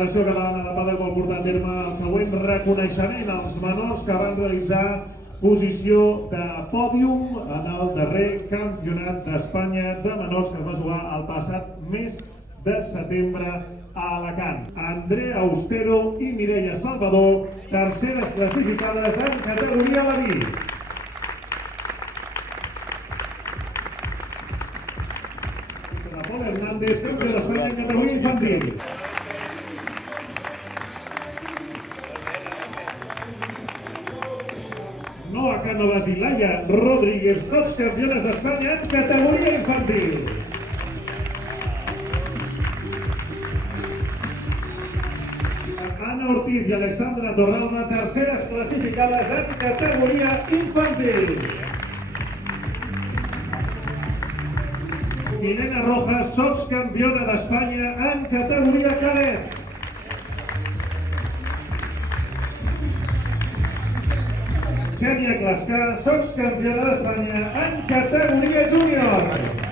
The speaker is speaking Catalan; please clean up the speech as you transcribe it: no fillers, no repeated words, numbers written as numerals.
Federació Catalana de Pàdel vol portar a terme el següent reconeixement als menors que van realitzar posició de pòdium en el darrer campionat d'Espanya de menors que es va jugar el passat mes de setembre a Alacant. Andrea Austero i Mireia Salvador, terceres classificades en categoria Laví. Pol Hernández, campió d'Espanya en categoria infantil. Noa Cánovas i Laia Rodríguez, tots campiones d'Espanya en categoria infantil. Ana Ortiz i Alexandra Torralba, terceres classificades en categoria infantil. Milena Rojas, sotscampiona d'Espanya en categoria cadet. Xènia Clascar, sotscampiona d'Espanya en categoria júnior.